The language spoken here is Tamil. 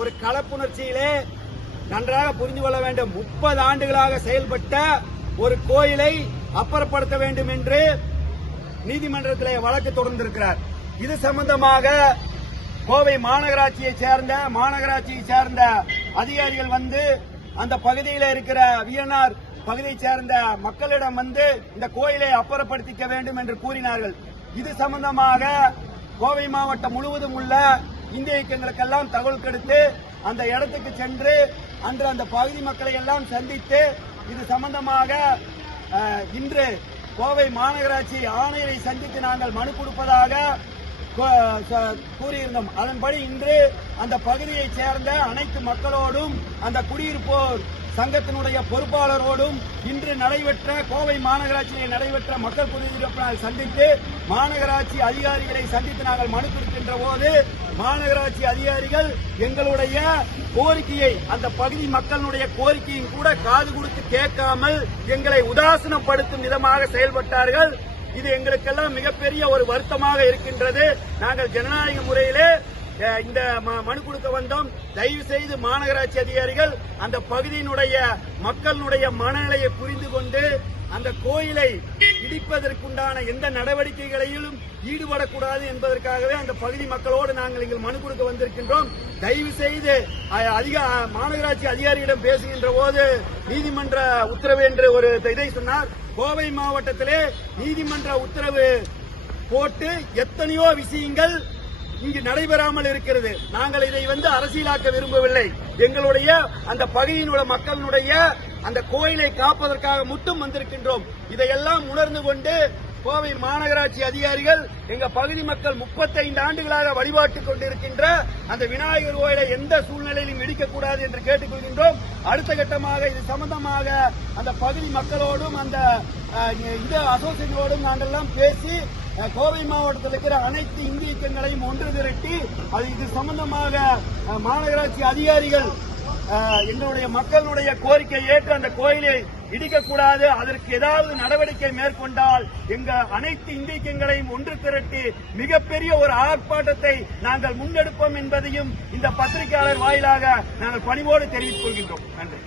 ஒரு கலப்புணர்ச்சியிலே நன்றாக புரிந்து கொள்ள வேண்டும். 30 ஆண்டுகளாக செயல்பட்ட ஒரு கோயிலை அப்புறப்படுத்த வேண்டும் என்று நீதிமன்றத்திலே வழக்கு தொடர்ந்திருக்கிறார். இது சம்பந்தமாக கோவை மாநகராட்சியை சேர்ந்த அதிகாரிகள் வந்து அந்த பகுதியில் இருக்கிற விஎன்ஆர் பகுதியை சேர்ந்த மக்களிடம் வந்து இந்த கோயிலை அப்புறப்படுத்திக்க வேண்டும் என்று கூறினார்கள். இது சம்பந்தமாக கோவை மாவட்டம் முழுவதும் உள்ள இந்திய இயக்கங்களுக்கெல்லாம் தகவல் கொடுத்து அந்த இடத்துக்கு சென்று அன்று அந்த பகுதி மக்களை எல்லாம் சந்தித்து இது சம்பந்தமாக இன்று கோவை மாநகராட்சி ஆணையரை சந்தித்து நாங்கள் மனு கொடுப்பதாக கூறியிருந்தோம். அதன்படி இன்று அந்த பகுதியைச் சேர்ந்த அனைத்து மக்களோடும் அந்த குடியிருப்போர் சங்கத்தினுடைய பொறுப்பாளரோடும் இன்று நடைபெற்ற கோவை மாநகராட்சியில் நடைபெற்ற மக்கள் குடியிருப்பினர் சந்தித்து மாநகராட்சி அதிகாரிகளை சந்தித்து நாங்கள் மனு கொடுக்கின்ற போது மாநகராட்சி அதிகாரிகள் எங்களுடைய கோரிக்கையை அந்த பகுதி மக்களுடைய கோரிக்கையும் கூட காது கொடுத்து கேட்காமல் எங்களை உதாசீனப்படுத்தும் விதமாக செயல்பட்டார்கள். இது எங்களுக்கெல்லாம் மிகப்பெரிய ஒரு வருத்தமாக இருக்கின்றது. நாங்கள் ஜனநாயக முறையிலே இந்த மனு கொடுக்க வந்தோம். தயவு செய்து மாநகராட்சி அதிகாரிகள் அந்த பகுதியினுடைய மக்களுடைய மனநிலையை புரிந்து கொண்டு அந்த கோயிலை இடிப்பதற்குண்டான எந்த நடவடிக்கைகளையும் ஈடுபடக்கூடாது என்பதற்காகவே அந்த பகுதி மக்களோடு நாங்கள் இங்கு மனு கொடுக்க வந்திருக்கின்றோம். தயவு செய்து மாநகராட்சி அதிகாரிகளிடம் பேசுகின்ற போது நீதிமன்ற உத்தரவு என்று ஒரு இதை சொன்னார். கோவை மாவட்டத்திலே நீதிமன்ற உத்தரவு போட்டு எத்தனையோ விஷயங்கள் இங்கு நடைபெறாமல் இருக்கிறது. நாங்கள் இதை அரசியலாக்க விரும்பவில்லை. எங்களுடைய அந்த பகுதியில் உள்ள மக்களுடைய அந்த கோயிலை காப்பதற்காக மட்டும் வந்திருக்கின்றோம். இதையெல்லாம் உணர்ந்து கொண்டு கோவை மாநகராட்சி அதிகாரிகள் எங்க பகுதி மக்கள் 35 ஆண்டுகளாக வழிபாட்டுக் கொண்டிருக்கின்ற அந்த விநாயகர் கோயிலை எந்த சூழ்நிலையிலும் இடிக்கக்கூடாது என்று கேட்டுக்கொள்கின்றோம். அடுத்த கட்டமாக இது சம்பந்தமாக அந்த பகுதி மக்களோடும் அந்த இந்த அசோசியேஷனோடும் நாங்கள்லாம் பேசி கோவை மாவட்டத்தில் இருக்கிற அனைத்து இந்திய இயக்கங்களையும் ஒன்று திரட்டி இது சம்பந்தமாக மாநகராட்சி அதிகாரிகள் எங்களுடைய மக்களுடைய கோரிக்கை ஏற்று அந்த கோயிலை இடிக்கக்கூடாது, அதற்கு ஏதாவது நடவடிக்கை மேற்கொண்டால் எங்க அனைத்து இந்திய இயக்கங்களையும் ஒன்று திரட்டி மிகப்பெரிய ஒரு ஆர்ப்பாட்டத்தை நாங்கள் முன்னெடுப்போம் என்பதையும் இந்த பத்திரிகையாளர் வாயிலாக நாங்கள் பணிவோடு தெரிவித்துக் கொள்கின்றோம். நன்றி.